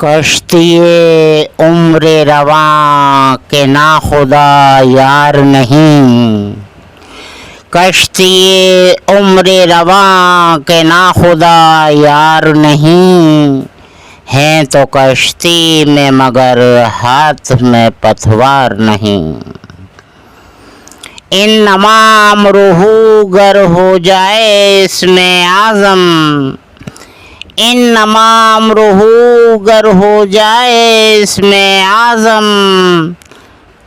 کشتی عمر رواں کے ناخدا یار نہیں، کشتی عمر رواں کے ناخدا یار نہیں، ہیں تو کشتی میں مگر ہاتھ میں پتوار نہیں۔ انما امرہ گر ہو جائے اس میں اعظم، انما امرہ گر ہو جائے اس میں اعظم،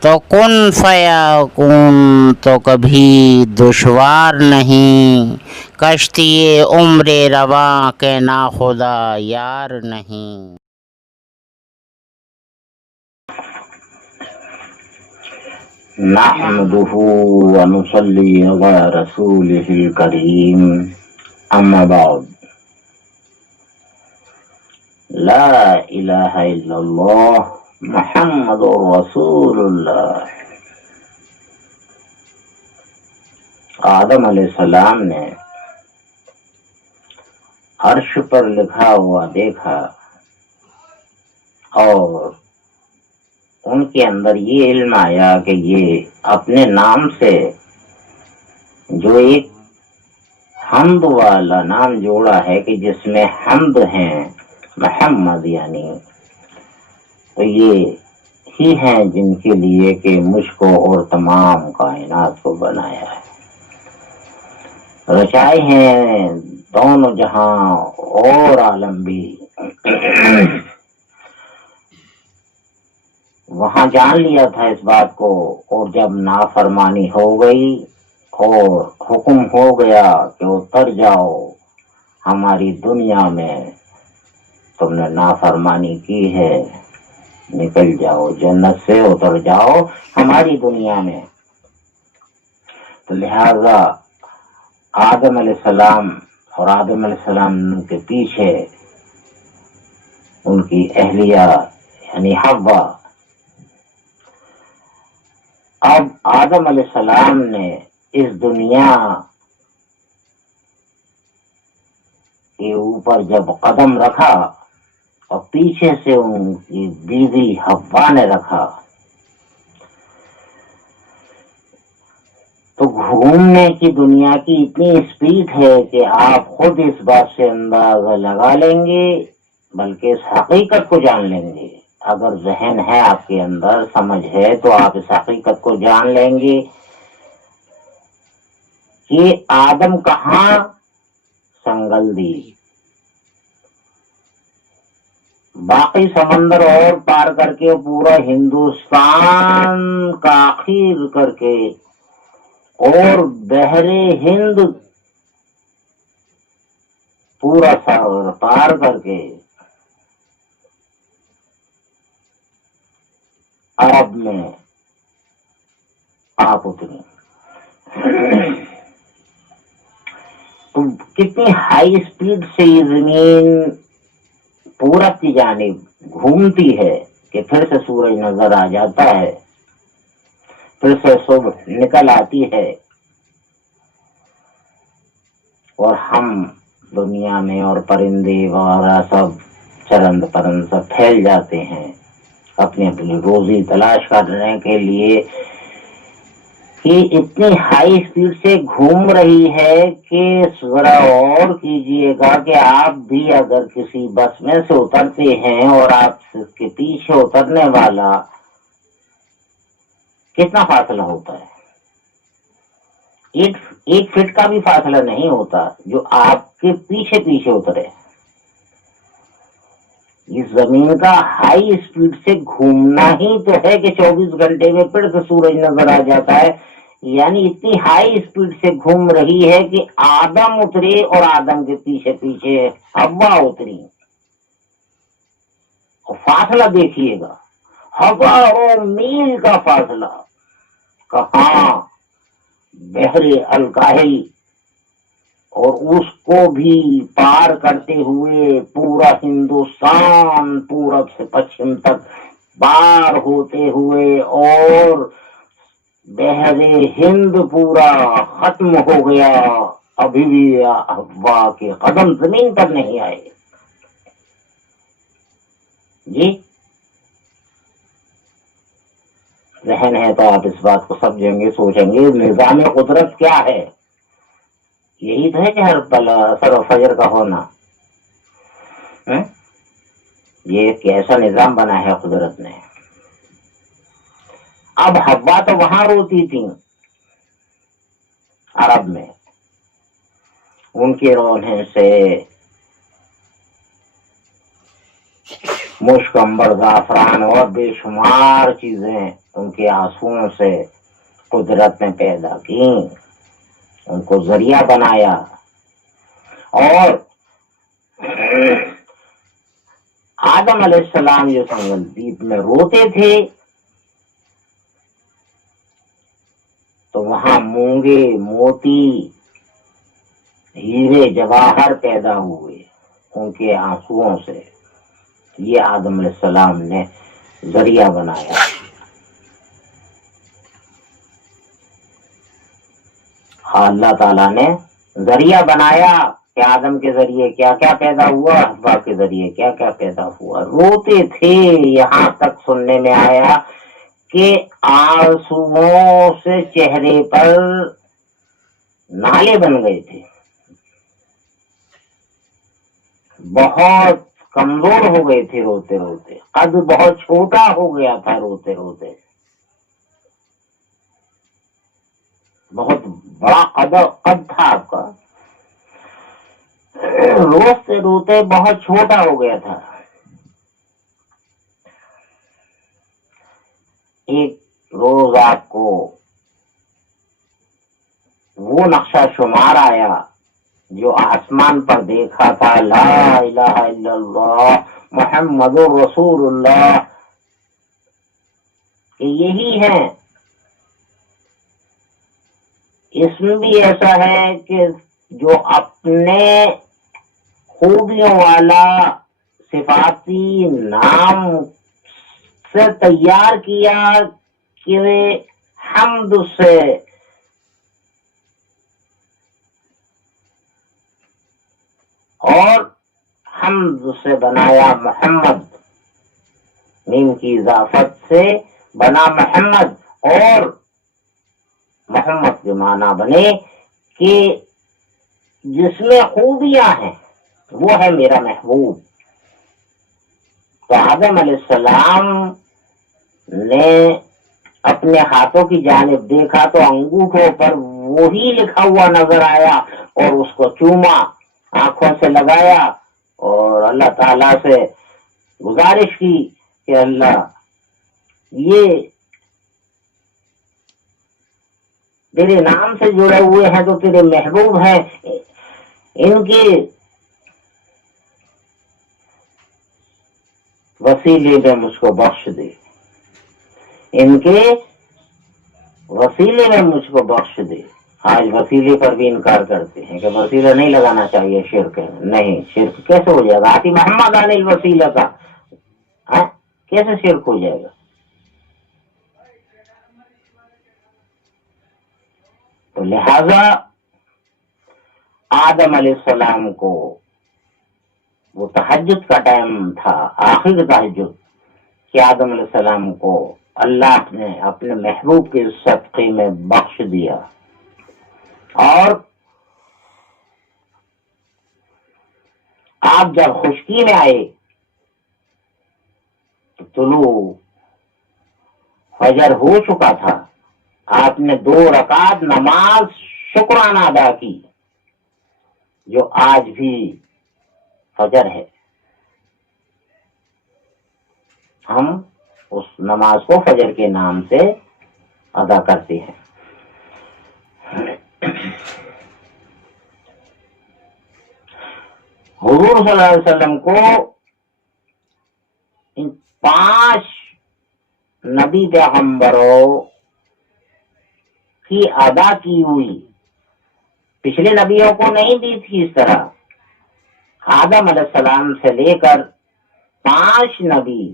تو کن فیکون تو کبھی دشوار نہیں، کشتی عمر رواں کے ناخدا یار نہیں۔ نحمده ونصلي على رسوله الكريم اما بعد، لا الہ الا اللہ محمد رسول اللہ۔ آدم علیہ السلام نے عرش پر لکھا ہوا دیکھا اور ان کے اندر یہ علم آیا کہ یہ اپنے نام سے جو ایک حمد والا نام جوڑا ہے کہ جس میں حمد ہیں محمد، یعنی تو یہ ہی ہیں جن کے لیے کہ مجھ کو اور تمام کائنات کو بنایا ہے، رچائے ہیں دونوں جہاں اور عالم بھی۔ وہاں جان لیا تھا اس بات کو، اور جب نافرمانی ہو گئی اور حکم ہو گیا کہ اتر جاؤ ہماری دنیا میں، تم نے نافرمانی کی ہے، نکل جاؤ جنت سے، اتر جاؤ ہماری دنیا میں۔ تو لہذا آدم علیہ السلام اور آدم علیہ السلام کے پیچھے ان کی اہلیہ یعنی حوا، اب آدم علیہ السلام نے اس دنیا کے اوپر جب قدم رکھا اور پیچھے سے ان کی بیوی حوا نے رکھا، تو گھومنے کی دنیا کی اتنی اسپیڈ ہے کہ آپ خود اس بات سے اندازہ لگا لیں گے، بلکہ اس حقیقت کو جان لیں گے۔ اگر ذہن ہے آپ کے اندر، سمجھ ہے، تو آپ اس حقیقت کو جان لیں گے کہ آدم کہاں سنگل دی، باقی سمندر اور پار کر کے پورا ہندوستان کا آخر کر کے اور بحر ہند پورا سر پار کر کے عرب میں آپ اتری، تو کتنی ہائی اسپیڈ سے یہ زمین پورب کی جانب گھومتی ہے کہ پھر سے سورج نظر آ جاتا ہے، پھر سے صبح نکل آتی ہے، اور ہم دنیا میں اور پرندے وغیرہ سب چرند پرند سب پھیل جاتے ہیں اپنی اپنی روزی تلاش کرنے کے لیے، کہ اتنی ہائی اسپیڈ سے گھوم رہی ہے کہ ذرا اور کیجئے گا کہ آپ بھی اگر کسی بس میں سے اترتے ہیں اور آپ کے پیچھے اترنے والا کتنا فاصلہ ہوتا ہے، ایک فٹ کا بھی فاصلہ نہیں ہوتا جو آپ کے پیچھے پیچھے اترے۔ اس زمین کا ہائی اسپیڈ سے گھومنا ہی تو ہے کہ 24 گھنٹے میں پھر سے سورج نظر آ جاتا ہے، یعنی اتنی ہائی اسپیڈ سے گھوم رہی ہے کہ آدم اترے اور آدم کے پیچھے پیچھے حوا اتری، اور فاصلہ دیکھیے گا ہزاروں میل کا فاصلہ، کہاں بحر الکاہل، اور اس کو بھی پار کرتے ہوئے پورا ہندوستان پورب سے پچھم تک پار ہوتے ہوئے، اور بحر ہند پورا ختم ہو گیا، ابھی بھی حوا کے قدم زمین پر نہیں آئے۔ جی ذہن ہے تو آپ اس بات کو سمجھیں گے، سوچیں گے نظام قدرت کیا ہے. یہی تو ہے کہ ہر پل اثر و فجر کا ہونا. یہ کیسا نظام بنا ہے قدرت نے. اب حوا تو وہاں روتی تھیں عرب میں، ان کے رونے سے مشک، عنبر، زعفران اور بے شمار چیزیں ان کے آنسوؤں سے قدرت نے پیدا کی، ان کو ذریعہ بنایا. اور آدم علیہ السلام جو سنگل دیپ میں روتے تھے تو وہاں مونگے، موتی، ہیرے، جواہر پیدا ہوئے ان کے آنسوؤں سے. یہ آدم علیہ السلام نے ذریعہ بنایا. ہاں اللہ تعالیٰ نے ذریعہ بنایا کہ آدم کے ذریعے کیا کیا پیدا ہوا، حوا کے ذریعے کیا کیا پیدا ہوا. روتے تھے، یہاں تک سننے میں آیا کہ آنسوؤں سے چہرے پر نالے بن گئے تھے. بہت کمزور ہو گئے تھے روتے روتے، قد بہت چھوٹا ہو گیا تھا روتے روتے. بہت بڑا قد تھا آپ کا، روتے روتے بہت چھوٹا ہو گیا تھا. ایک روز آپ کو وہ نقشہ شمار آیا جو آسمان پر دیکھا تھا، لا الہ الا اللہ محمد رسول اللہ، کہ یہی ہے. اس میں بھی ایسا ہے کہ جو اپنے خوبیوں والا صفاتی نام سے تیار کیا کہ حمد سے اور حمد سے بنایا محمد، نیم کی اضافت سے بنا محمد، اور محمد کے معنی بنے کہ جس میں خوبیاں ہیں وہ ہے میرا محبوب. تو آدم علیہ السلام نے اپنے ہاتھوں کی جانب دیکھا تو انگوٹھوں پر وہی لکھا ہوا نظر آیا اور اس کو چوما، آنکھوں سے لگایا اور اللہ تعالی سے گزارش کی کہ اللہ یہ تیرے نام سے جڑے ہوئے ہیں تو تیرے محبوب ہیں، ان کے وسیلے میں مجھ کو بخش دے، ان کے وسیلے میں مجھ کو بخش دے. آج وسیلے پر بھی انکار کرتے ہیں کہ وسیلہ نہیں لگانا چاہیے، شرک ہے. نہیں، شرک کیسے ہو جائے گا؟ آتی محمد عن الوسیلہ کا کیسے شرک ہو جائے گا؟ تو لہذا آدم علیہ السلام کو وہ تہجد کا ٹائم تھا، آخر تہجد، کہ آدم علیہ السلام کو اللہ نے اپنے محبوب کے صدقے میں بخش دیا. اور آپ جب خشکی میں آئے تو طلوع فجر ہو چکا تھا، آپ نے 2 رکعت نماز شکرانہ ادا کی جو آج بھی فجر ہے. ہم اس نماز کو فجر کے نام سے ادا کرتے ہیں. حضور صلی اللہ علیہ وسلم کو ان 5 نبی پیغمبروں کی ادا کی ہوئی پچھلے نبیوں کو نہیں دی تھی. اس طرح آدم علیہ السلام سے لے کر 5 نبی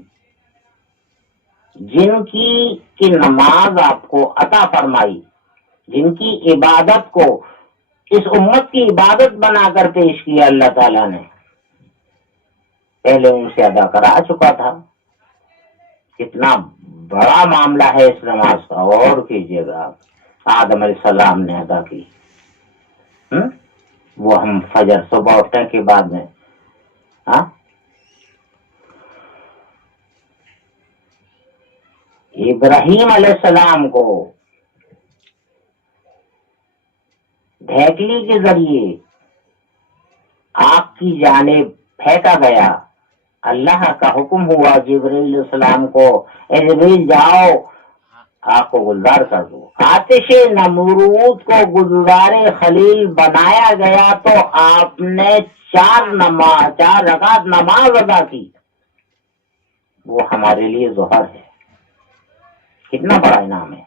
جن کی نماز آپ کو عطا فرمائی، جن کی عبادت کو اس امت کی عبادت بنا کر پیش کیا اللہ تعالیٰ نے، پہلے ان سے ادا کرا چکا تھا. کتنا بڑا معاملہ ہے اس نماز کا. اور کیجیے گا آپ. آدم علیہ السلام نے ادا کی. وہ ہم فجر صبح اٹھنے کے بعد میں ابراہیم علیہ السلام کو ڈھیکلی کے ذریعے آگ کی جانب پھینکا گیا. اللہ کا حکم ہوا جبرائیل علیہ السلام کو، اے جبرائیل جاؤ آگ کو گلزار کر دو. آتش نمرود کو گلزار خلیل بنایا گیا تو آپ نے 4 رکعت نماز ادا کی. وہ ہمارے لیے ظہر ہے. کتنا بڑا انعام ہے.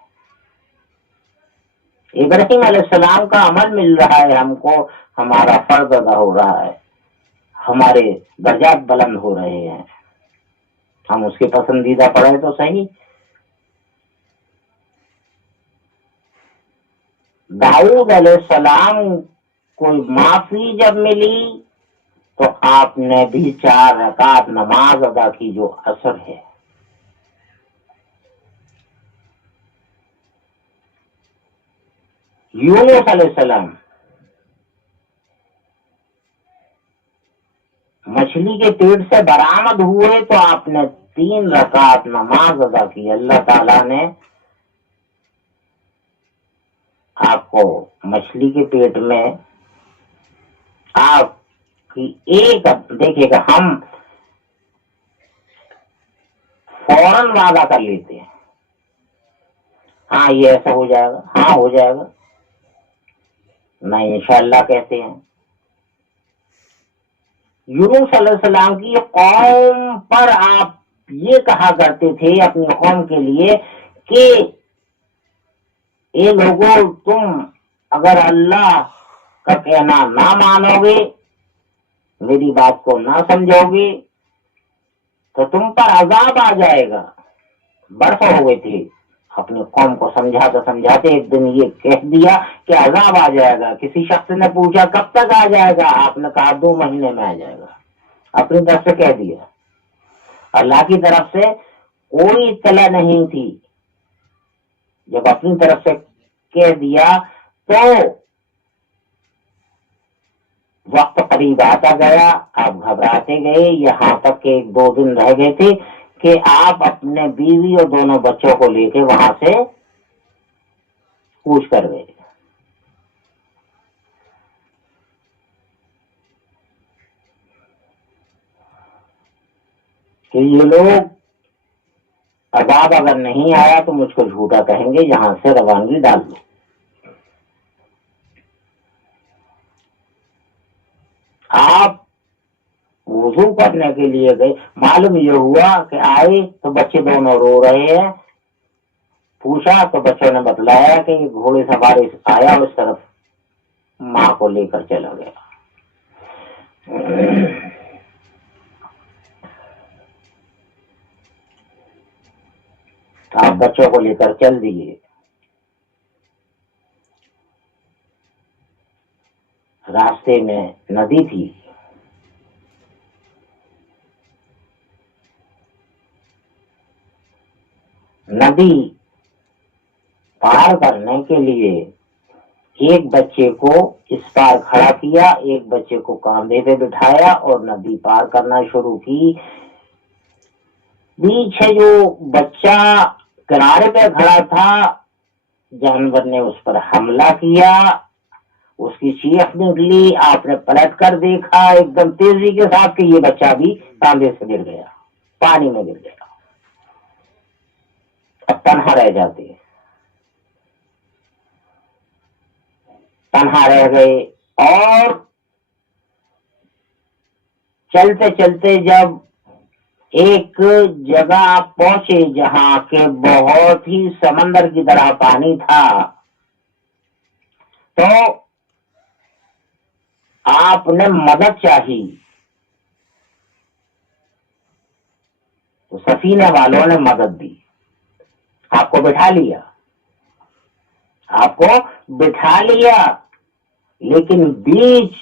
ابراہیم علیہ السلام کا عمل مل رہا ہے ہم کو. ہمارا فرض ادا ہو رہا ہے. ہمارے درجات بلند ہو رہے ہیں. ہم اس کے پسندیدہ پڑھے تو صحیح. داؤد علیہ السلام کو معافی جب ملی تو آپ نے بھی 4 رکعت نماز ادا کی جو اثر ہے. یونس علیہ السلام مچھلی کے پیٹ سے برآمد ہوئے تو آپ نے 3 رکعت نماز ادا کی. اللہ تعالی نے آپ کو مچھلی کے پیٹ میں آپ کی ایک دیکھیے گا، ہم فوراً وعدہ کر لیتے ہیں، ہاں یہ ایسا ہو جائے گا، ہاں ہو جائے گا. نہیں انشاءاللہ کہتے ہیں. یونس علیہ السلام کی قوم پر آپ یہ کہا کرتے تھے اپنی قوم کے لیے کہ اے لوگوں، تم اگر اللہ کا کہنا نہ مانو گے، میری بات کو نہ سمجھو گے تو تم پر عذاب آ جائے گا. برف ہو گئی تھی. اپنی قوم کو سمجھاتے سمجھاتے ایک دن یہ کہہ دیا کہ عذاب آ جائے گا. کسی شخص نے پوچھا کب تک آ جائے گا؟ آپ نے کہا 2 مہینے میں آ جائے گا. اپنی طرف سے کہہ دیا. اللہ کی طرف سے کوئی اطلاع نہیں تھی. جب اپنی طرف سے کہہ دیا تو وقت قریب آتا گیا. آپ گھبراتے گئے یہاں تک کہ 1-2 دن رہ گئے تھے کہ آپ اپنے بیوی اور دونوں بچوں کو لے کے وہاں سے کوچ کر گئے. کہ یہ لوگ عذاب اگر نہیں آیا تو مجھ کو جھوٹا کہیں گے، یہاں سے روانگی ڈال دو. آپ وضو کرنے کے لیے گئے، معلوم یہ ہوا کہ آئے تو بچے دونوں رو رہے ہیں. پوچھا تو بچوں نے بتلایا کہ یہ گھوڑے سوار آیا اور اس طرف ماں کو لے کر چلا گیا. آپ بچوں کو لے کر چل دیے. راستے میں ندی تھی. ندی پار کرنے کے لیے ایک بچے کو اس پار کھڑا کیا، ایک بچے کو کاندھے پہ بٹھایا اور ندی پار کرنا شروع کی. پیچھے جو بچہ کنارے پہ کھڑا تھا، جانور نے اس پر حملہ کیا. اس کی چیخ نکلی. آپ نے پلٹ کر دیکھا ایک دم تیزی کے ساتھ کہ یہ بچہ بھی کاندھے سے گر گیا، پانی میں گر گیا. اب تنہا رہ جاتے، تنہا رہ گئے. اور چلتے چلتے جب ایک جگہ آپ پہنچے جہاں کے بہت ہی سمندر کی طرح پانی تھا، تو آپ نے مدد چاہی. تو سفینے والوں نے مدد دی. آپ کو بٹھا لیا، آپ کو بٹھا لیا. لیکن بیچ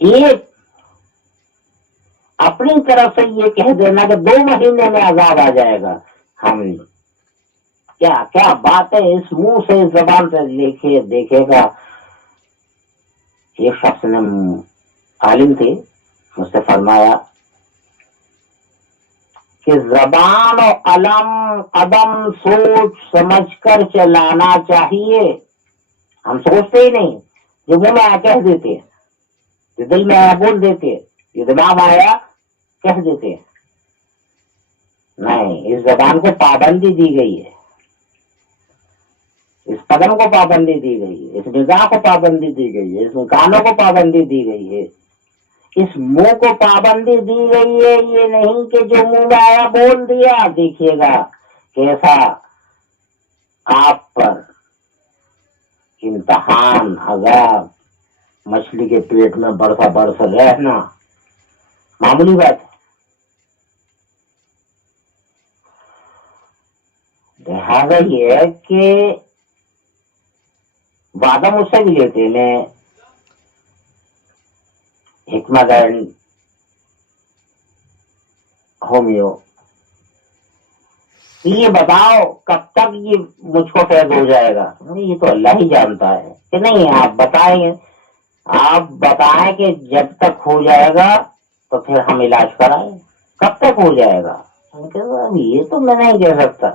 ایک اپنی طرف سے یہ کہہ دینا کہ 2 مہینے میں عذاب آ جائے گا، ہم کیا کیا بات ہے، اس منہ سے اس زبان سے دیکھے گا. ایک شخص نے عالم تھے، مجھ سے فرمایا کہ زبان و قدم سوچ سمجھ کر چلانا چاہیے. ہم سوچتے ہی نہیں، جو منہ میں آیا کہہ دیتے ہیں، جو دل میں آیا بول دیتے ہیں، جو دماغ آیا کہہ دیتے ہیں. نہیں، اس زبان کو پابندی دی گئی ہے، اس قدم کو پابندی دی گئی ہے، اس نگاہ کو پابندی دی گئی ہے، اس کانوں کو پابندی دی گئی ہے، اس منہ کو پابندی دی گئی ہے. یہ نہیں کہ جو منہ میں آیا بول دیا. دیکھیے گا کیسا آپ پر امتحان، عذاب، مچھلی کے پیٹ میں برسا برس رہنا معمولی بات ہے. لہٰذا یہ ہے کہ وعدہ مجھ سے بھی لیتے، میں حکمت اینڈ ہومیو، یہ بتاؤ کب تک یہ مجھ کو فیض ہو جائے گا. یہ تو اللہ ہی جانتا ہے کہ نہیں. آپ بتائیں گے، آپ بتائیں کہ جب تک ہو جائے گا تو پھر ہم علاج کرائیں. کب تک ہو جائے گا یہ تو میں نہیں کہہ سکتا،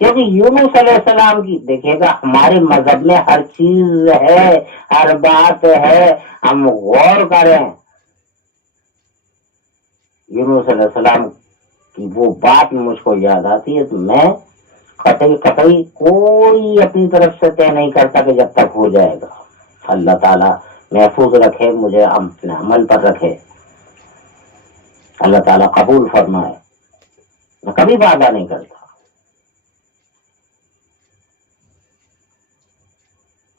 کیونکہ یونس علیہ السلام کی دیکھیے گا، ہمارے مذہب میں ہر چیز ہے، ہر بات ہے، ہم غور کریں. یونس علیہ السلام کی وہ بات مجھ کو یاد آتی ہے تو میں قطعی کوئی اپنی طرف سے طے نہیں کرتا کہ جب تک ہو جائے گا. اللہ تعالیٰ محفوظ رکھے، مجھے اپنے عمل پر رکھے، اللہ تعالیٰ قبول فرمائے. میں کبھی وعدہ نہیں کرتا،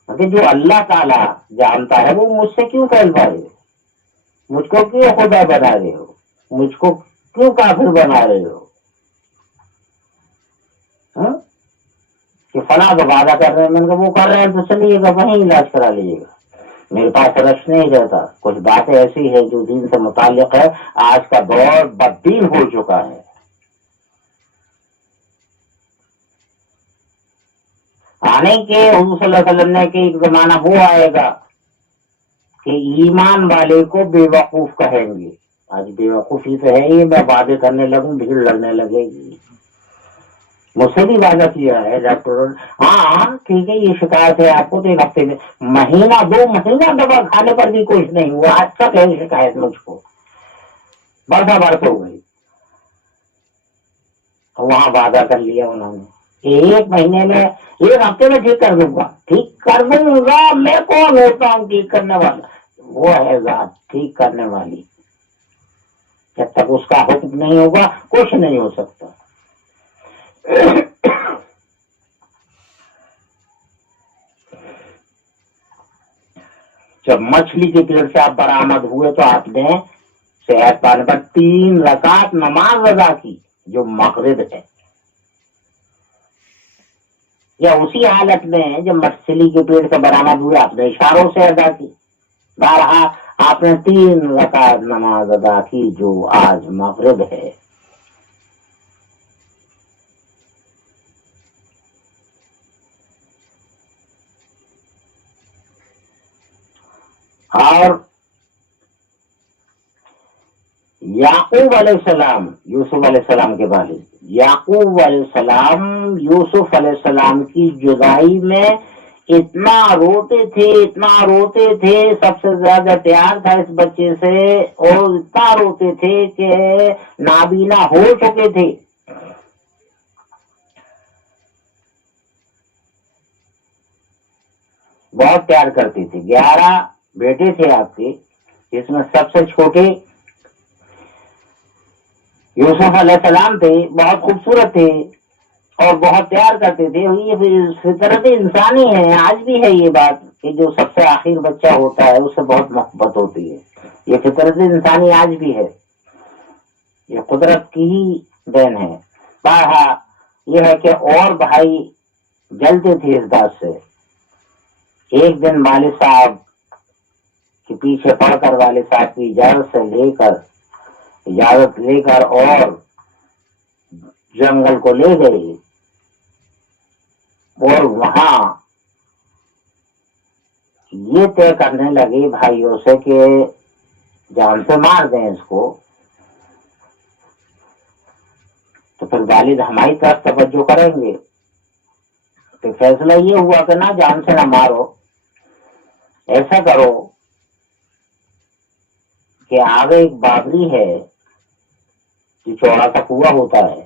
کہ جو اللہ تعالیٰ جانتا ہے وہ مجھ سے کیوں کہلوائے، مجھ کو کیوں خدا بنا رہے ہو، مجھ کو کیوں کافر بنا رہے ہو. کہ فلاں تو وعدہ کر رہے ہیں، میں نے کہا وہ کر رہے ہیں تو چلیے گا وہیں علاج کرا لیجیے گا. میرے پاس رش نہیں رہتا. کچھ باتیں ایسی ہے جو دین سے متعلق ہے. آج کا دور بددین ہو چکا ہے. آنے کے حضور صلی اللہ علیہ وسلم نے کہ ایک زمانہ وہ آئے گا کہ ایمان والے کو بے وقوف کہیں گے. آج بے وقوفی سے ہے یہ، میں وعدے کرنے لگوں بھیڑ لگنے لگے گی. مجھ سے بھی وعدہ کیا ہے ڈاکٹر، ہاں ٹھیک ہے یہ شکایت ہے آپ کو تو ایک ہفتے میں، مہینہ 2 مہینہ دوا کھانے پر بھی کچھ نہیں ہوا. آج تک ہے شکایت مجھ کو، برسا برس ہو گئی. وہاں وعدہ کر لیا انہوں نے 1 مہینے میں، 1 ہفتے میں ٹھیک کر دوں گا. ٹھیک کر دوں گا میں کون ہوتا ہوں ٹھیک کرنے والا؟ وہ ہے ذات ٹھیک کرنے والی. جب تک اس کا حکم نہیں ہوگا کچھ نہیں ہو سکتا. جب مچھلی کے پیڑ سے آپ برآمد ہوئے تو آپ نے صحت پانے پر 3 رکعت نماز ادا کی جو مغرب ہے، یا اسی حالت میں جب مچھلی کے پیڑ سے برآمد ہوئے آپ نے اشاروں سے ادا کی. بارہا آپ نے 3 رکعت نماز ادا کی جو آج مغرب ہے. اور یعقوب علیہ السلام، یوسف علیہ السلام کے والد یعقوب علیہ السلام، یوسف علیہ السلام کی جدائی میں اتنا روتے تھے، اتنا روتے تھے، سب سے زیادہ پیار تھا اس بچے سے، اور اتنا روتے تھے کہ نابینا ہو چکے تھے. بہت پیار کرتے تھے. 11 بیٹے تھے آپ کے، جس میں سب سے چھوٹے یوسف علیہ السلام تھے. بہت خوبصورت تھے اور بہت پیار کرتے تھے. یہ فطرت انسانی ہے، آج بھی ہے یہ بات کہ جو سب سے آخر بچہ ہوتا ہے اس سے بہت محبت ہوتی ہے. یہ فطرت انسانی آج بھی ہے، یہ قدرت کی ہی دین ہے. بارہا یہ ہے کہ اور بھائی جلتے تھے اس بات سے. ایک دن والد صاحب کی پیچھے پڑ کر والد صاحب کی اجازت لے کر اور جنگل کو لے گئے اور وہاں یہ طے کرنے لگے بھائیوں سے کہ جان سے مار دیں اس کو. تو پھر والد ہماری طرف توجہ کریں گے. تو فیصلہ یہ ہوا کہ نہ جان سے نہ مارو، ایسا کرو کہ آگے ایک بابری ہے جو چوڑا سا کنواں ہوتا ہے،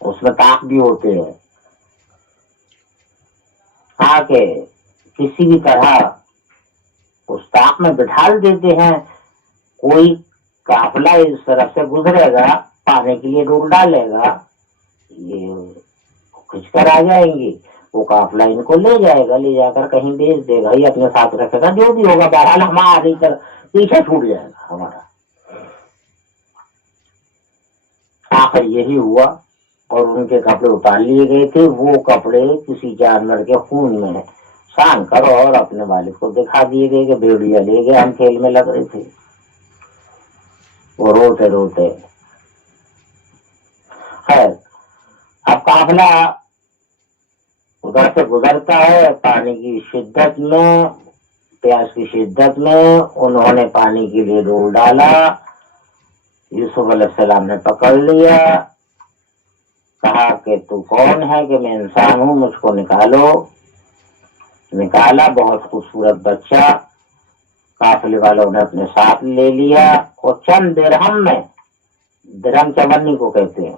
اس میں تاک بھی ہوتے ہیں، آ کے کسی بھی طرح اس تاک میں بٹھال دیتے ہیں. کوئی قافلہ اس طرف سے گزرے گا، پانی کے لیے ڈول ڈالے گا، یہ کھچ کر آ جائیں گے. وہ قافلہ ان کو لے جائے گا، لے جا کر کہیں بیچ دے گا یا اپنے ساتھ رکھے گا، جو بھی ہوگا. بہرحال ہمارے پیچھے چھوٹ جائے گا ہمارا. آخر یہی ہوا اور ان کے کپڑے اتار لیے گئے تھے. وہ کپڑے کسی جانور کے خون میں سان کر اور اپنے والد کو دکھا دیے گئے کہ بھیڑیا لے گئے، ہم کھیل میں لگ رہے تھے. وہ روتے روتے خیر اب قافلہ ادھر سے گزرتا ہے. پانی کی شدت میں، پیاس کی شدت میں انہوں نے پانی کے لیے ڈول ڈالا. یوسف علیہ السلام نے پکڑ لیا، کہا کہ تو کون ہے؟ کہ میں انسان ہوں، مجھ کو نکالو. نکالا. بہت خوبصورت بچہ قافلے والوں نے اپنے ساتھ لے لیا اور چند درہم میں، درہم چمنی کو کہتے ہیں،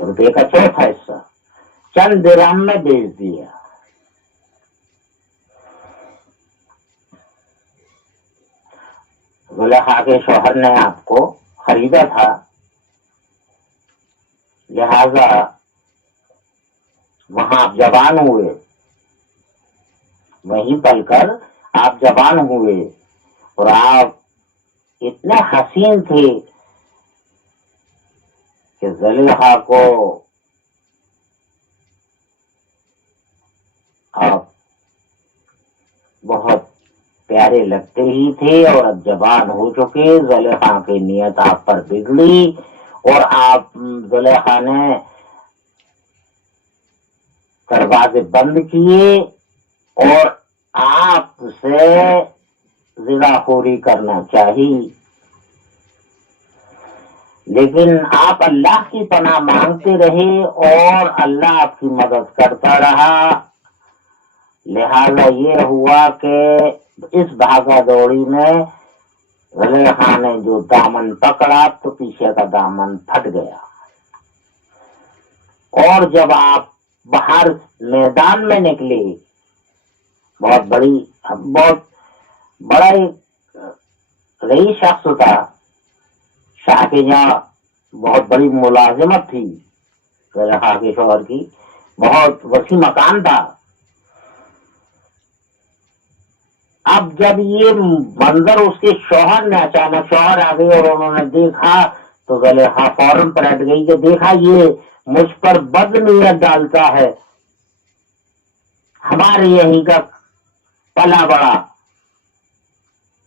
روپے کا چوتھا حصہ، چند درہم میں بیچ دیا. زلیخا کے شوہر نے آپ کو خریدا تھا، لہذا وہاں آپ جوان ہوئے، وہیں پل کر آپ جوان ہوئے اور آپ اتنے حسین تھے کہ زلیخا کو آپ بہت پیارے لگتے ہی تھے. اور اب جوان ہو چکے، زلیخا کی نیت آپ پر بگڑی اور آپ زلیخا نے دروازے بند کیے اور آپ سے زناخوری کرنا چاہی. لیکن آپ اللہ کی پناہ مانگتے رہے اور اللہ آپ کی مدد کرتا رہا. لہذا یہ ہوا کہ اس بھاگا دوڑی میں زلیخا نے جو دامن پکڑا تو پیچھے کا دامن پھٹ گیا. اور جب آپ باہر میدان میں نکلے، بہت بڑا ایک رئیس شخص تھا، شاہ کے جہاں بہت بڑی ملازمت تھی زلیخا کے شوہر کی، بہت وسیع مکان تھا. اب جب یہ منظر اس کے شوہر نے، اچانک شوہر آ گئے اور انہوں نے دیکھا تو زلیخا فوراً پلٹ گئی کہ دیکھا یہ مجھ پر بد نیت ڈالتا ہے، ہمارے یہیں کا پلا بڑا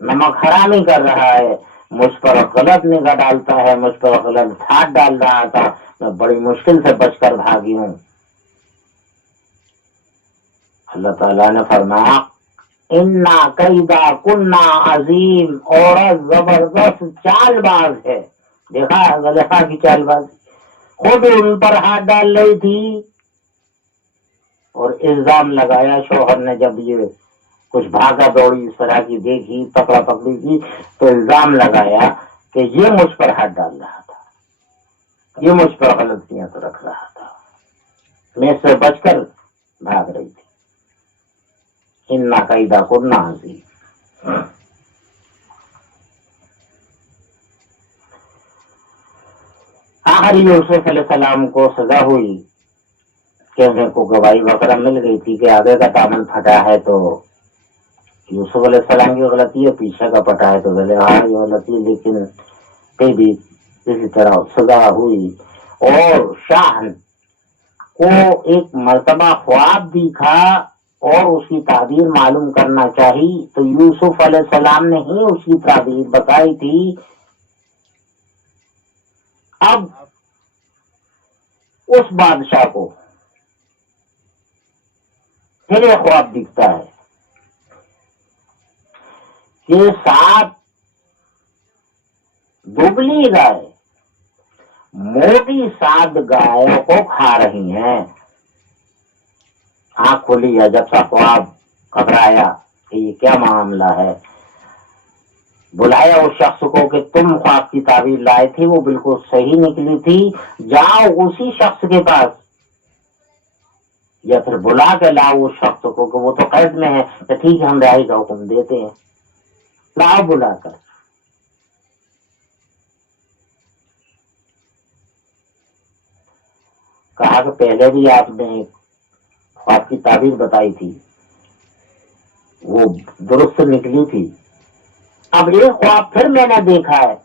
نمک حرامی کر رہا ہے، مجھ پر غلط نگاہ ڈالتا ہے، مجھ پر غلط ٹھاٹ ڈال رہا تھا، میں بڑی مشکل سے بچ کر بھاگی ہوں. اللہ تعالیٰ نے فرمایا انا قیدا کننا عظیم، عورت زبردست چال باز ہے. دیکھا زلیخا کی چال بازی، خود ان پر ہاتھ ڈال رہی تھی اور الزام لگایا. شوہر نے جب یہ کچھ بھاگا دوڑی اس طرح کی دیکھی، پکڑا پکڑی کی، تو الزام لگایا کہ یہ مجھ پر ہاتھ ڈال رہا تھا، یہ مجھ پر غلطیاں تو رکھ رہا تھا، میں اس سے بچ کر بھاگ رہی تھی. انا قیدا کننا عظیم. آخری یوسف علیہ السلام کو سزا ہوئی کہ انہیں کو گواہی وغیرہ مل گئی تھی کہ آگے کا دامن پھٹا ہے تو یوسف علیہ السلام کی غلطی ہے، پیچھے کا پھٹا ہے تو زلیخا کی غلطی ہے، لیکن پھر بھی اسی طرح سزا ہوئی. اور شاہ کو ایک مرتبہ خواب دکھا اور اس کی تعبیر معلوم کرنا چاہیے تو یوسف علیہ السلام نے ہی اس کی تعبیر بتائی تھی. اب اس بادشاہ کو پھر ایک خواب دکھتا ہے کہ 7 دبلی گائے موٹی 7 گائےوں کو کھا رہی ہیں. آنکھ کھولی ہے جب سا خواب، گھبرایا کہ یہ کیا معاملہ ہے. بلایا اس شخص کو کہ تم خواب کی تعبیر لائے تھی وہ بالکل صحیح نکلی تھی، جاؤ اسی شخص کے پاس، یا پھر بلا کے لاؤ اس شخص کو کہ وہ تو قید میں ہے. تو ٹھیک ہے ہم رہائی کا حکم دیتے ہیں، لاؤ بلا کر. کہا کہ پہلے بھی آپ نے خواب کی تعبیر بتائی تھی وہ درست نکلی تھی، اب ایک خواب پھر میں نے دیکھا ہے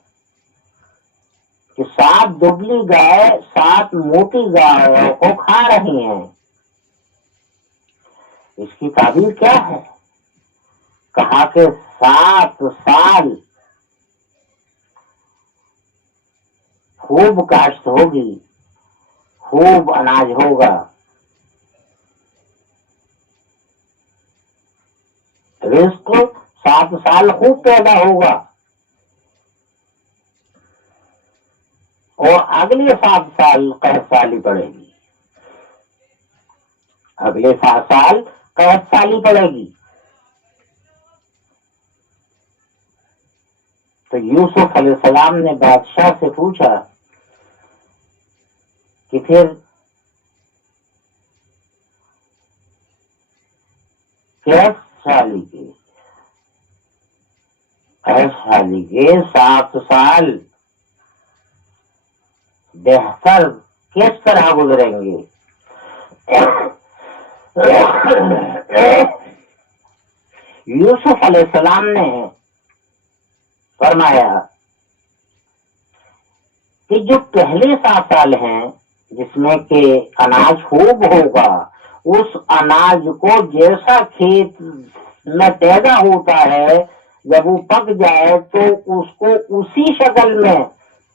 کہ 7 دبلی گائے 7 موٹی گائےوں کو کھا رہی ہیں. اس کی تعبیر کیا ہے؟ کہا کہ 7 سال خوب کاشت ہوگی، خوب اناج ہوگا، رزق 7 سال خوب پیدا ہوگا، اور اگلے 7 سال قحط سالی پڑے گی. اگلے 7 سال قحط سالی پڑے گی. تو یوسف علیہ السلام نے بادشاہ سے پوچھا کہ پھر قحط سالی کے 7 سال بہتر کس طرح گزریں گے؟ یوسف علیہ السلام نے فرمایا کہ جو پہلے 7 سال ہیں جس میں کہ اناج خوب ہوگا، اس اناج کو جیسا کھیت میں پیدا ہوتا ہے جب وہ پک جائے تو اس کو اسی شکل میں،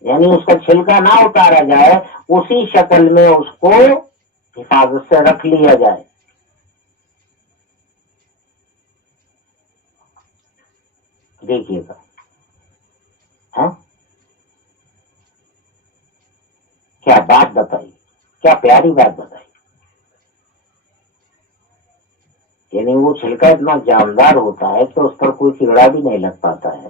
یعنی اس کا چھلکا نہ اتارا جائے، اسی شکل میں اس کو حفاظت سے رکھ لیا جائے. دیکھیے گا کیا بات بتائی، کیا پیاری بات بتائی. یعنی وہ چھلکا اتنا جاندار ہوتا ہے کہ اس پر کوئی کیڑا بھی نہیں لگ پاتا ہے،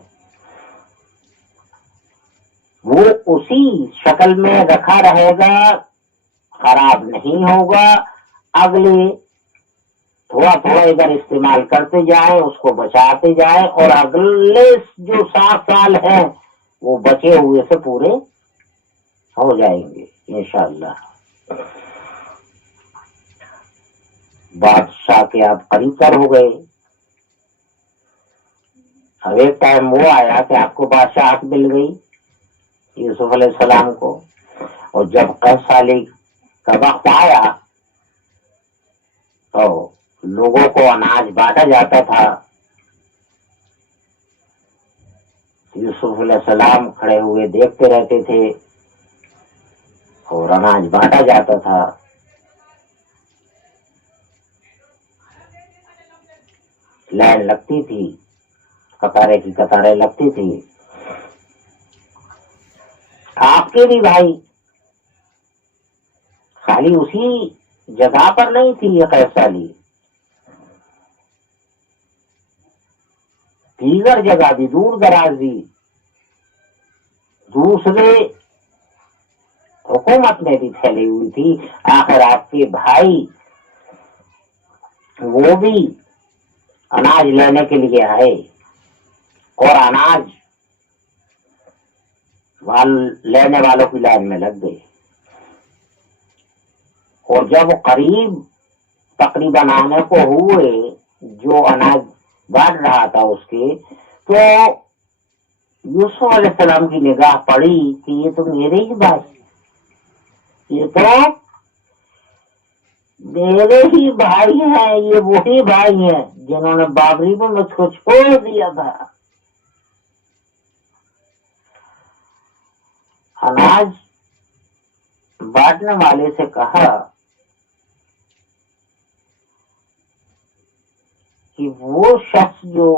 وہ اسی شکل میں رکھا رہے گا، خراب نہیں ہوگا. اگلے تھوڑا تھوڑا ادھر استعمال کرتے جائیں، اس کو بچاتے جائیں، اور اگلے جو 7 سال ہیں وہ بچے ہوئے سے پورے ہو جائیں گے انشاءاللہ. بادشاہ کے آپ قریب تر ہو گئے. اب ایک ٹائم وہ آیا کہ آپ کو بادشاہت مل گئی یوسف علیہ السلام کو، اور جب قحط سالی کا وقت آیا تو لوگوں کو اناج بانٹا جاتا تھا. یوسف علیہ السلام کھڑے ہوئے دیکھتے رہتے تھے اور اناج بانٹا جاتا تھا. لائن لگتی تھی، قطاریں کی قطاریں لگتی تھی. آپ کے بھی بھائی خالی اسی جگہ پر نہیں تھی یہ قحط سالی، دیگر جگہ بھی، دور دراز بھی، دوسرے حکومت میں بھی پھیلی ہوئی تھی. آخر آپ کے بھائی وہ بھی اناج لینے کے لیے آئے اور اناج لینے والوں کی لائن میں لگ گئے. اور جب قریب تقریباً آنے کو ہوئے جو اناج بانٹ رہا تھا اس کے، تو یوسف علیہ السلام کی نگاہ پڑی کہ یہ تو میرے ہی بھائی، یہ تو میرے ہی بھائی ہیں، یہ وہی بھائی ہیں جنہوں نے بابری میں مجھ کو چھوڑ دیا تھا۔ اناج بانٹنے والے سے کہا کہ وہ شخص جو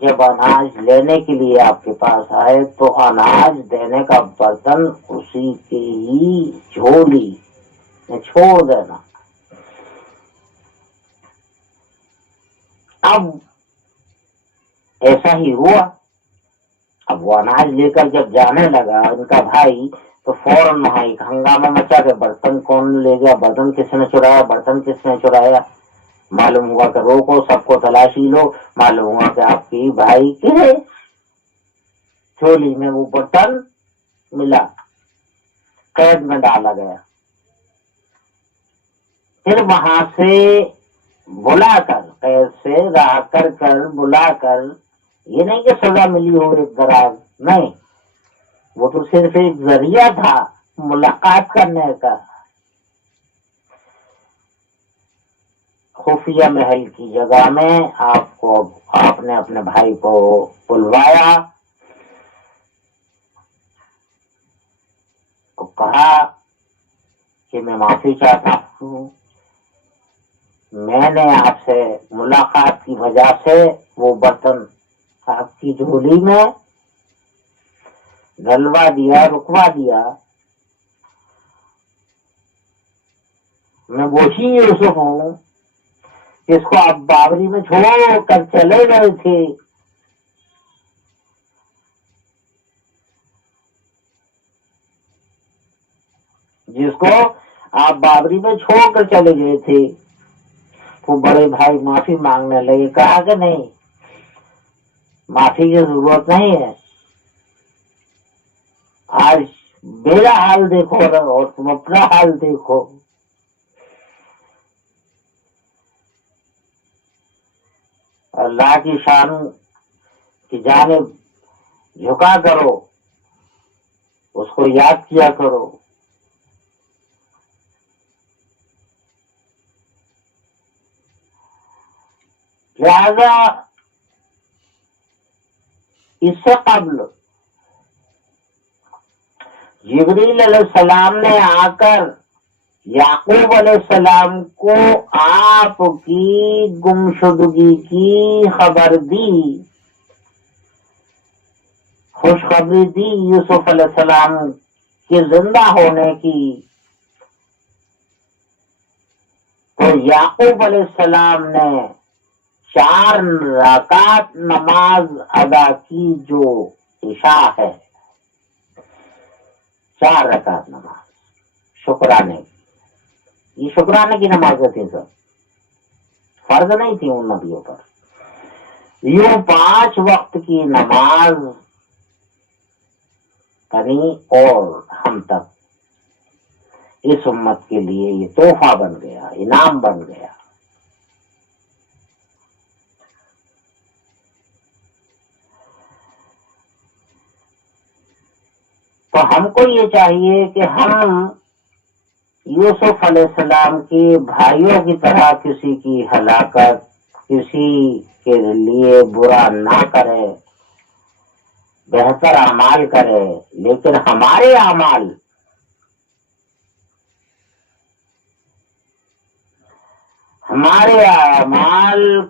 جب اناج لینے کے لیے آپ کے پاس آئے تو اناج دینے کا برتن اسی کی ہی جھولی میں چھوڑ دینا۔ اب ایسا ہی ہوا۔ اب وہ اناج لے کر جب جانے لگا ان کا بھائی تو فوراً وہاں ایک ہنگامہ مچا کہ برتن کون لے گیا، برتن کس نے چرایا، برتن کس نے چرایا۔ معلوم ہوا کہ روکو، سب کو تلاشی لو۔ معلوم ہوا کہ آپ کی بھائی کے جھولی میں وہ برتن ملا، قید میں ڈالا گیا۔ پھر وہاں سے بلا کر، قید سے رہا کر بلا کر، یہ نہیں کہ سزا ملی ہو ایک دراز، نہیں، وہ تو صرف ایک ذریعہ تھا ملاقات کرنے کا۔ خفیہ محل کی جگہ میں آپ نے اپنے بھائی کو بلوایا، تو کہا کہ میں معافی چاہتا ہوں، میں نے آپ سے ملاقات کی وجہ سے وہ برتن آپ کی جھولی میں ڈلوا دیا، رکوا دیا۔ میں وہی یوسف ہوں جس کو آپ بابری میں چھوڑ کر چلے گئے تھے۔ جس کو آپ بابری میں چھوڑ کر چلے گئے تھے۔ وہ بڑے بھائی معافی مانگنے لگے، کہا کہ نہیں، معافی کی ضرورت نہیں ہے، آج میرا حال دیکھو اور تم اپنا حال دیکھو۔ اللہ کی شان کی جانب جھکا کرو، اس کو یاد کیا کرو۔ لہذا اس سے قبل جبریل علیہ السلام نے آ کر یعقوب علیہ السلام کو آپ کی گمشدگی کی خبر دی، خوشخبری دی یوسف علیہ السلام کے زندہ ہونے کی۔ تو یعقوب علیہ السلام نے 4 رکعت نماز ادا کی، جو عشاء ہے، 4 رکعت نماز شکرانے کی۔ یہ شکرانے کی نمازیں تھیں سب، فرض نہیں تھی ان نبیوں پر۔ یوں 5 وقت کی نماز کریں اور ہم تک اس امت کے لیے یہ تحفہ بن گیا، انعام بن گیا۔ تو ہم کو یہ چاہیے کہ ہم یوسف علیہ السلام کے بھائیوں کی طرح کسی کی ہلاکت، کسی کے لیے برا نہ کرے، بہتر اعمال کرے، لیکن ہمارے اعمال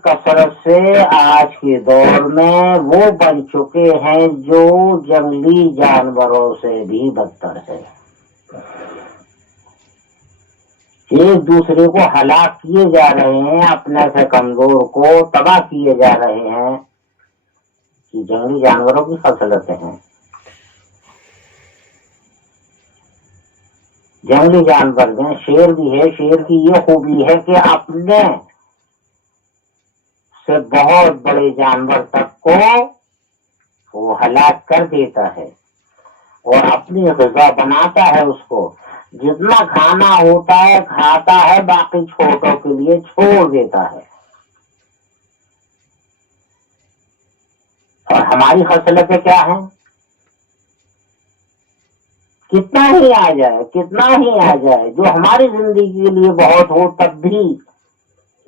کثرت سے آج کے دور میں وہ بن چکے ہیں جو جنگلی جانوروں سے بھی بدتر ہے۔ ایک دوسرے کو ہلاک کیے جا رہے ہیں، اپنے سے کمزور کو تباہ کیے جا رہے ہیں، یہ جنگلی جانوروں کی خصلتیں ہیں۔ جنگلی جانور میں شیر بھی ہے، شیر کی یہ خوبی ہے کہ اپنے سے بہت بڑے جانور تک کو وہ ہلاک کر دیتا ہے اور اپنی غذا بناتا ہے، اس کو جتنا کھانا ہوتا ہے کھاتا ہے، باقی چھوٹوں کے لیے چھوڑ دیتا ہے۔ اور ہماری خصلتیں کیا ہیں؟ کتنا ہی آ جائے، کتنا ہی آ جائے، جو ہماری زندگی کے لیے بہت ہو تب بھی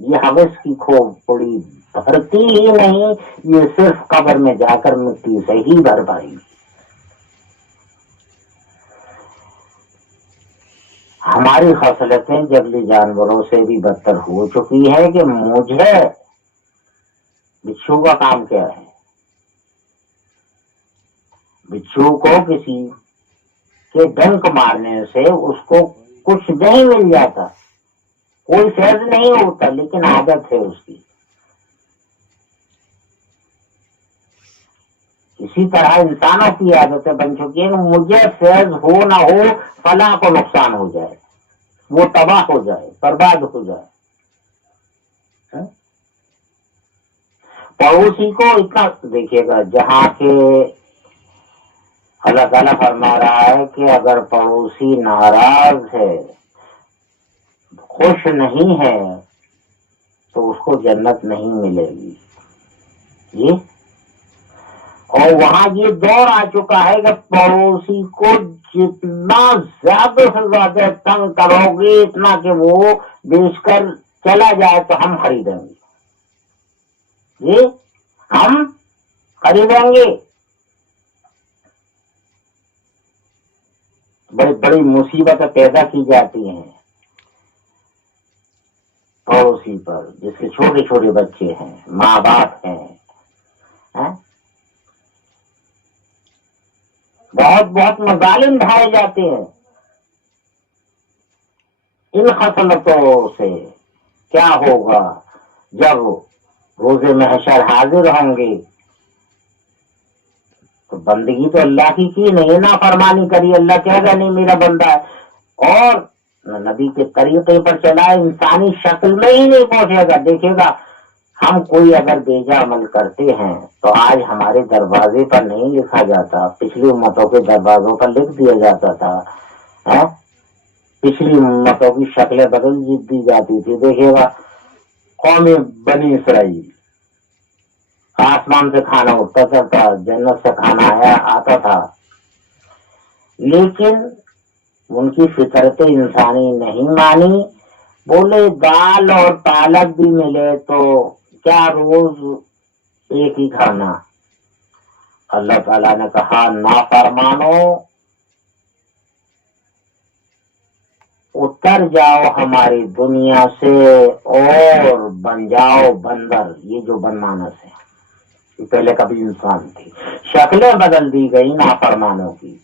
یہ حوث کی کھوپڑی بھرتی ہی نہیں، یہ صرف قبر میں جا کر مٹی سے ہی بھر پائے گی۔ ہماری خصلتیں جنگلی جانوروں سے بھی بدتر ہو چکی ہے کہ مجھے بچھو کا کام کیا ہے؟ بچھو کو کسی کے ڈنک مارنے سے اس کو کچھ نہیں مل جاتا، کوئی فیض نہیں ہوتا، لیکن عادت ہے اس کی۔ اسی طرح انسانوں کی عادتیں بن چکی ہیں کہ مجھے فیض ہو نہ ہو، فلاں کو نقصان ہو جائے، وہ تباہ ہو جائے، برباد ہو جائے۔ پڑوسی کو اتنا دیکھیے گا، جہاں کے اللہ تعالیٰ فرما رہا ہے کہ اگر پڑوسی ناراض ہے، خوش نہیں ہے، تو اس کو جنت نہیں ملے گی جی۔ اور وہاں یہ دور آ چکا ہے کہ پڑوسی کو جتنا زیادہ سے زیادہ تنگ کرو گے، اتنا کہ وہ بیچ کر چلا جائے تو ہم خریدیں گے جی، ہم خریدیں گے۔ بڑی بڑی مصیبتیں پیدا کی جاتی ہیں پڑوسی پر، جس کے چھوٹے چھوٹے بچے ہیں، ماں باپ ہیں، بہت بہت مظالم ڈھائے جاتے ہیں۔ ان خصلتوں سے کیا ہوگا جب روز محشر حاضر ہوں گے؟ تو بندگی تو اللہ کی نہیں، نافرمانی کری، اللہ کہے گا نہیں میرا بندہ ہے، اور نبی کے طریقے پر چلا، انسانی شکل میں ہی نہیں پہنچے گا۔ دیکھے گا ہم کوئی اگر بیجا عمل کرتے ہیں تو آج ہمارے دروازے پر نہیں لکھا جاتا، پچھلی امتوں کے دروازوں پر لکھ دیا جاتا تھا، پچھلی امتوں کی شکلیں بدل دی جاتی تھی۔ دیکھیے گا قوم بنی اسرائیل، آسمان سے کھانا اٹھتا تھا، جنت سے کھانا آتا تھا، لیکن ان کی فطرت انسانی نہیں مانی۔ بولے دال اور پالک بھی ملے تو کیا روز ایک ہی کھانا؟ اللہ تعالیٰ نے کہا نافرمانو، اتر جاؤ ہماری دنیا سے اور بن جاؤ بندر۔ یہ جو بن مانس ہے، پہلے کبھی انسان تھی، شکلیں بدل دی گئی نافرمانوں کی۔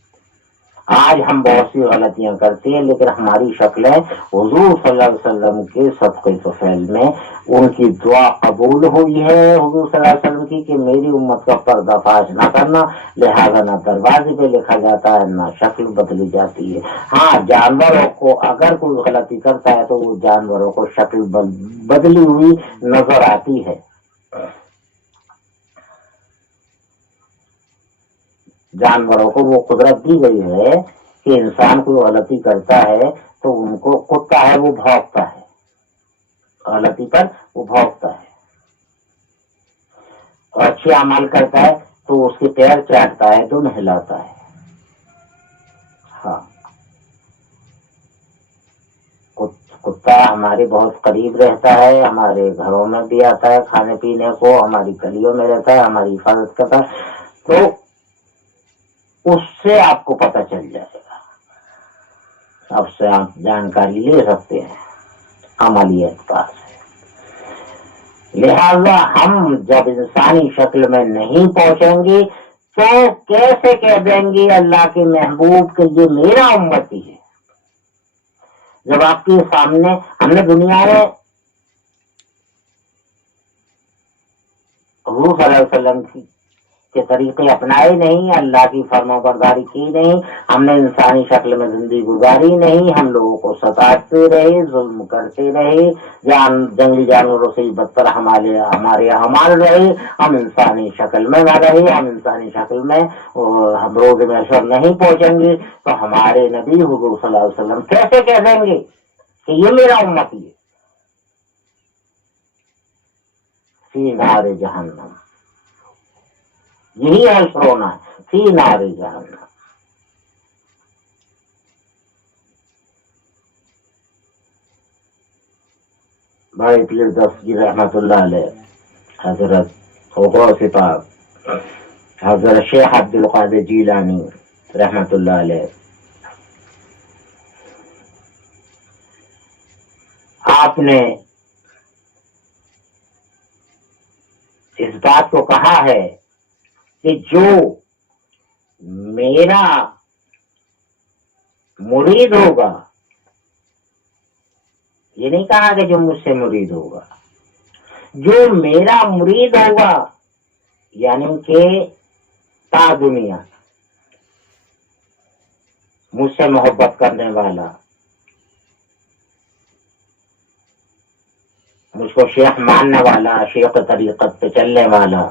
آج ہم بہت سی غلطیاں کرتے ہیں، لیکن ہماری شکلیں حضور صلی اللہ علیہ وسلم کے صدقے طفیل میں ان کی دعا قبول ہوئی ہے، حضور صلی اللہ علیہ وسلم کی، کہ میری امت کا پردہ فاش نہ کرنا، لہذا نہ دروازے پہ لکھا جاتا ہے، نہ شکل بدلی جاتی ہے۔ ہاں، جانوروں کو اگر کوئی غلطی کرتا ہے تو وہ جانوروں کو شکل بدلی ہوئی نظر آتی ہے۔ جانوروں کو وہ قدرت دی گئی ہے کہ انسان کوئی غلطی کرتا ہے تو ان کو کتا ہے وہ بھونکتا ہے، غلطی پر وہ بھونکتا ہے، اور اچھے اعمال کرتا ہے تو اس کے پیر چاٹتا ہے تو نہلاتا ہے۔ ہاں، کتا ہمارے بہت قریب رہتا ہے، ہمارے گھروں میں بھی آتا ہے کھانے پینے کو، ہماری گلیوں میں رہتا ہے، ہماری حفاظت کرتا ہے، تو اس سے آپ کو پتہ چل جائے گا، اب سے آپ جانکاری لے سکتے ہیں عملی اعتبار سے۔ لہذا ہم جب انسانی شکل میں نہیں پہنچیں گے تو کیسے کہہ دیں گے اللہ کے محبوب کہ یہ میرا امتی ہے؟ جب آپ کے سامنے ہم نے دنیا میں حضور صلی اللہ علیہ وسلم کے طریقے اپنائے نہیں، اللہ کی فرما برداری کی نہیں، ہم نے انسانی شکل میں زندگی گزاری نہیں، ہم لوگوں کو ستاتے رہے، ظلم کرتے رہے، جنگلی جانوروں سے بدتر ہمارے اعمال رہے، ہم انسانی شکل میں نہ رہے، ہم انسانی شکل میں ہم روز محشر نہیں پہنچیں گے، تو ہمارے نبی حضور صلی اللہ علیہ وسلم کیسے کہہ دیں گے کہ یہ میرا امتی ہے؟ فی نار جہنم، یہی حل ہونا ہے، فی نار جہنم۔ بھائی پیر دستگیر رحمت اللہ علیہ، حضرت غوث پاک حضرت شیخ عبد القادر جیلانی رحمت اللہ علیہ، آپ نے اس بات کو کہا ہے کہ جو میرا مرید ہوگا، یہ نہیں کہا کہ جو مجھ سے مرید ہوگا، جو میرا مرید ہوگا یعنی کہ تا دنیا مجھ سے محبت کرنے والا، مجھ کو شیخ ماننے والا، شیخ طریقت پہ چلنے والا،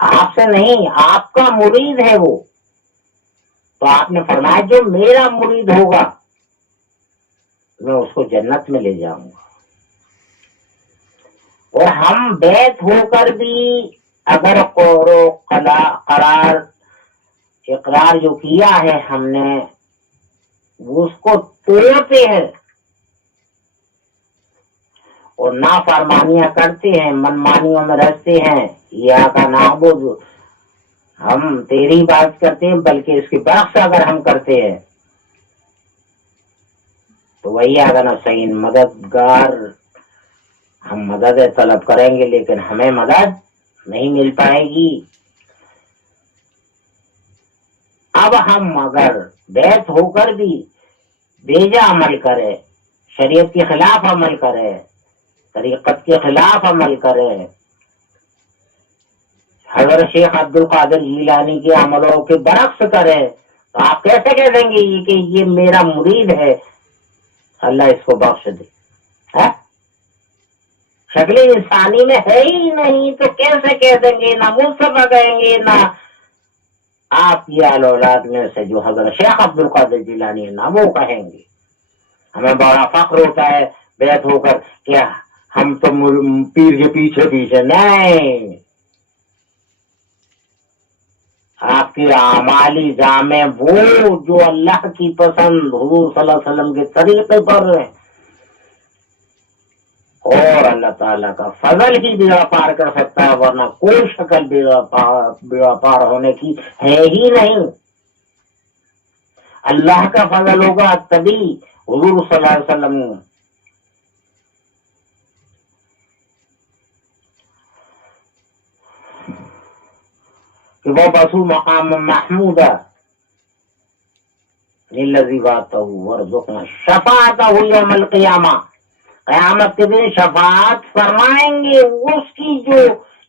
آپ سے نہیں، آپ کا مرید ہے وہ، تو آپ نے فرمایا جو میرا مرید ہوگا میں اس کو جنت میں لے جاؤں گا۔ اور ہم بیت ہو کر بھی اگر قور و قرار اقرار جو کیا ہے ہم نے اس کو توڑتے ہیں اور نافرمانیاں کرتے ہیں، منمانیوں میں رہتے ہیں، یا کا نعبد، ہم تیری بات کرتے ہیں بلکہ اس کے برعکس اگر ہم کرتے ہیں تو وہی آگا نستعین، مددگار، ہم مدد طلب کریں گے لیکن ہمیں مدد نہیں مل پائے گی۔ اب ہم اگر بیت ہو کر بھی بیجا عمل کرے، شریعت کے خلاف عمل کرے، طریقت کے خلاف عمل کرے، حضرت شیخ عبد القادر جیلانی کے عملوں کے برعکس کرے، تو آپ کیسے کہہ دیں گے کہ یہ میرا مرید ہے، اللہ اس کو بخش دے؟ شکل انسانی میں ہے ہی نہیں تو کیسے کہہ دیں گے؟ نہ مصطفیٰ کہیں گے، نہ آپ کی آل اولاد میں سے جو حضرت شیخ عبد القادر جیلانی ہے نہ وہ کہیں گے۔ ہمیں بڑا فخر ہوتا ہے بیت ہو کر کہ ہم تو پیر کے پیچھے پیچھے نہیں، آپ کی اعمالی جامع وہ جو اللہ کی پسند حضور صلی اللہ علیہ وسلم کے طریقے پر ہے، اور اللہ تعالیٰ کا فضل ہی بیڑا پار کر سکتا ہے، ورنہ کوئی شکل بیڑا پار ہونے کی ہے ہی نہیں۔ اللہ کا فضل ہوگا تبھی حضور صلی اللہ علیہ وسلم کہ وہ بسو مقام محمود للذی وعدتہ وارزقنا شفاعتہ یوم القیامہ، قیامت کے دن شفاعت فرمائیں گے اس کی جو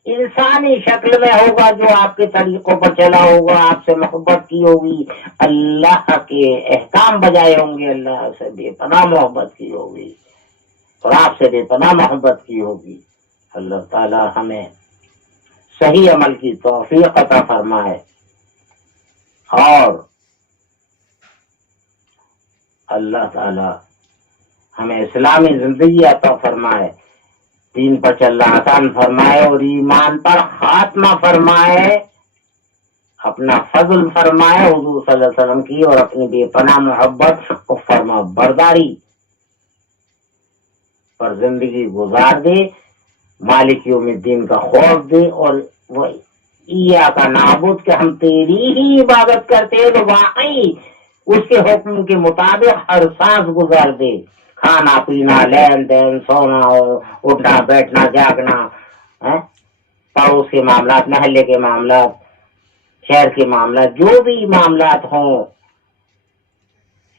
انسانی شکل میں ہوگا، جو آپ کے طریقوں پر چلا ہوگا، آپ سے محبت کی ہوگی، اللہ کے احکام بجائے ہوں گے، اللہ سے بے پناہ محبت کی ہوگی اور آپ سے بے پناہ محبت کی ہوگی۔ اللہ تعالی ہمیں صحیح عمل کی توفیق عطا فرمائے اور اللہ تعالی ہمیں اسلامی زندگی عطا فرمائے، دین پر چلنا آسان فرمائے اور ایمان پر خاتمہ فرمائے، اپنا فضل فرمائے حضور صلی اللہ علیہ وسلم کی اور اپنی بے پناہ محبت کو فرما برداری پر زندگی گزار دے، مالک یوم الدین کا خوف دے، اور وہ ایاک نعبد کہ ہم تیری ہی عبادت کرتے ہیں تو واقعی اس کے حکم کے مطابق ہر سانس گزار دے، کھانا پینا، لین دین، سونا، اٹھنا بیٹھنا، جاگنا، پڑوس کے معاملات، محلے کے معاملات، شہر کے معاملات، جو بھی معاملات ہوں،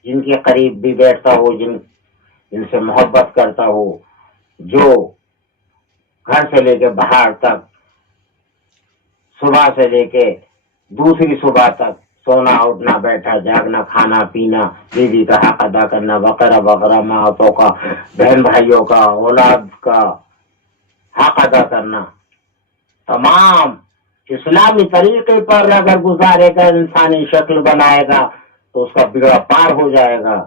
جن کے قریب بھی بیٹھتا ہو، جن سے محبت کرتا ہو، جو گھر سے لے کے باہر تک، صبح سے لے کے دوسری صبح تک، سونا اٹھنا بیٹھا جاگنا، کھانا پینا، بیوی کا حق ادا کرنا، وغیرہ وغیرہ، ماں باپوں کا، بہن بھائیوں کا، اولاد کا حق ادا کرنا، تمام اسلامی طریقے پر اگر گزارے گا، انسانی شکل بنائے گا تو اس کا بیڑا پار ہو جائے گا۔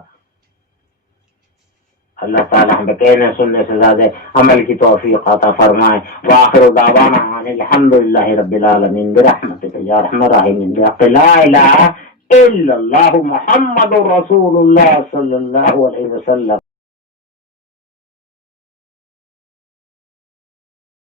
اللہ تعالی ہمیں کہنے سننے سے زیادہ عمل کی توفیق عطا فرمائے۔ وآخر دعوانا الحمدللہ رب العالمین برحمتک یا ارحم الراحمین، لا الہ الا اللہ محمد رسول اللہ صلی اللہ علیہ وسلم.